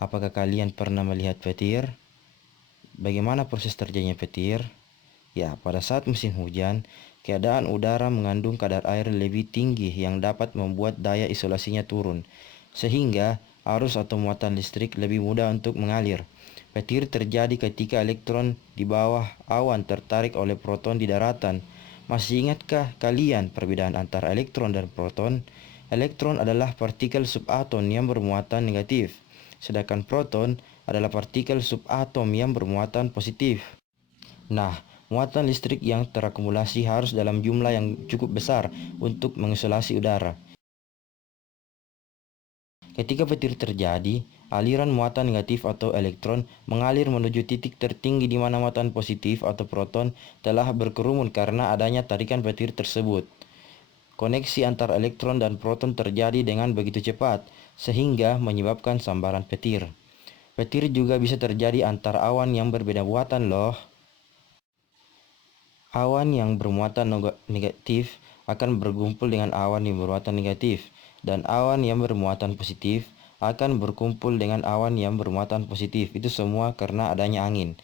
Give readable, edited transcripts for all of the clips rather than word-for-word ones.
Apakah kalian pernah melihat petir? Bagaimana proses terjadinya petir? Ya, pada saat musim hujan, keadaan udara mengandung kadar air lebih tinggi yang dapat membuat daya isolasinya turun, sehingga arus atau muatan listrik lebih mudah untuk mengalir. Petir terjadi ketika elektron di bawah awan tertarik oleh proton di daratan. Masih ingatkah kalian perbedaan antara elektron dan proton? Elektron adalah partikel subatom yang bermuatan negatif, sedangkan proton adalah partikel subatom yang bermuatan positif. Nah, muatan listrik yang terakumulasi harus dalam jumlah yang cukup besar untuk mengisolasi udara. Ketika petir terjadi, aliran muatan negatif atau elektron mengalir menuju titik tertinggi di mana muatan positif atau proton telah berkerumun karena adanya tarikan petir tersebut. Koneksi antar elektron dan proton terjadi dengan begitu cepat, sehingga menyebabkan sambaran petir. Petir juga bisa terjadi antar awan yang berbeda muatan loh. Awan yang bermuatan negatif akan berkumpul dengan awan yang bermuatan negatif, dan awan yang bermuatan positif akan berkumpul dengan awan yang bermuatan positif. Itu semua karena adanya angin.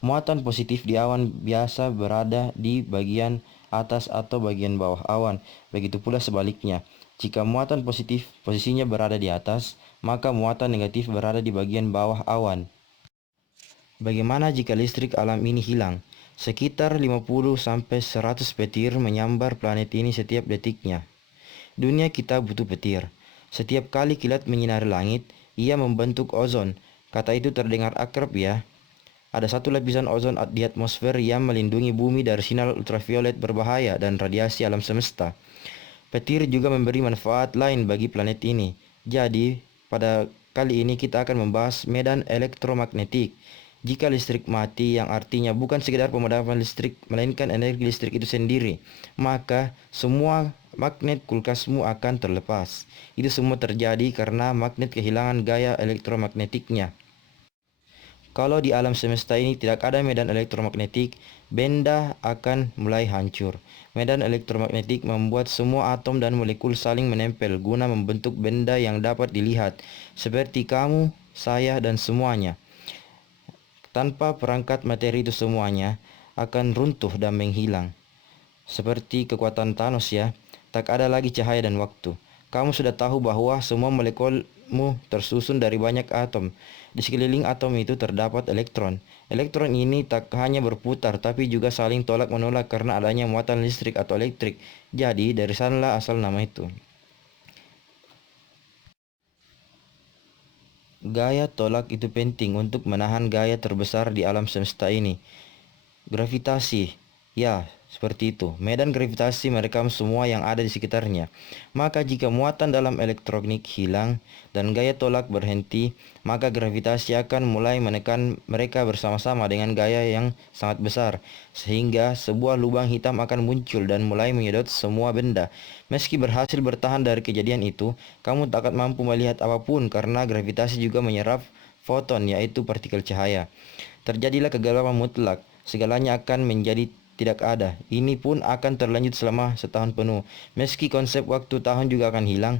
Muatan positif di awan biasa berada di bagian atas atau bagian bawah awan. Begitu pula sebaliknya. Jika muatan positif posisinya berada di atas, maka muatan negatif berada di bagian bawah awan. Bagaimana jika listrik alam ini hilang? Sekitar 50-100 petir menyambar planet ini setiap detiknya. Dunia kita butuh petir. Setiap kali kilat menyinari langit, ia membentuk ozon. Kata itu terdengar akrab ya. Ada satu lapisan ozon di atmosfer yang melindungi bumi dari sinar ultraviolet berbahaya dan radiasi alam semesta. Petir juga memberi manfaat lain bagi planet ini. Jadi, pada kali ini kita akan membahas medan elektromagnetik. Jika listrik mati, yang artinya bukan sekedar pemadaman listrik, melainkan energi listrik itu sendiri, maka semua magnet kulkasmu akan terlepas. Itu semua terjadi karena magnet kehilangan gaya elektromagnetiknya. Kalau di alam semesta ini tidak ada medan elektromagnetik, benda akan mulai hancur. Medan elektromagnetik membuat semua atom dan molekul saling menempel guna membentuk benda yang dapat dilihat, seperti kamu, saya, dan semuanya. Tanpa perangkat materi itu semuanya akan runtuh dan menghilang. Seperti kekuatan Thanos ya, tak ada lagi cahaya dan waktu. Kamu sudah tahu bahwa semua molekulmu tersusun dari banyak atom. Di sekeliling atom itu terdapat elektron. Elektron ini tak hanya berputar tapi juga saling tolak-menolak karena adanya muatan listrik atau elektrik. Jadi dari sanalah asal nama itu. Gaya tolak itu penting untuk menahan gaya terbesar di alam semesta ini. Gravitasi, ya, seperti itu. Medan gravitasi merekam semua yang ada di sekitarnya. Maka jika muatan dalam elektronik hilang dan gaya tolak berhenti, maka gravitasi akan mulai menekan mereka bersama-sama dengan gaya yang sangat besar, sehingga sebuah lubang hitam akan muncul dan mulai menyedot semua benda. Meski berhasil bertahan dari kejadian itu, kamu tak akan mampu melihat apapun karena gravitasi juga menyerap foton, yaitu partikel cahaya. Terjadilah kegalauan mutlak. Segalanya akan menjadi tidak ada. Ini pun akan terlanjut selama setahun penuh. Meski konsep waktu tahun juga akan hilang.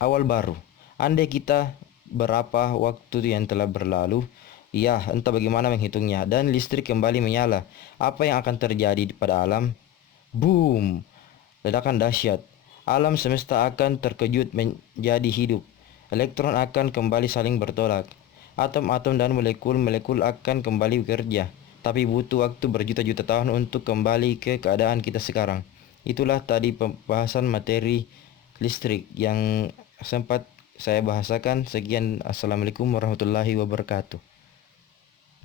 Awal baru. Andai kita berapa waktu yang telah berlalu, ya entah bagaimana menghitungnya, dan listrik kembali menyala. Apa yang akan terjadi pada alam? Boom! Ledakan dahsyat. Alam semesta akan terkejut menjadi hidup. Elektron akan kembali saling bertolak. Atom-atom dan molekul-molekul akan kembali bekerja, tapi butuh waktu berjuta-juta tahun untuk kembali ke keadaan kita sekarang. Itulah tadi pembahasan materi listrik yang sempat saya bahasakan. Sekian, assalamualaikum warahmatullahi wabarakatuh.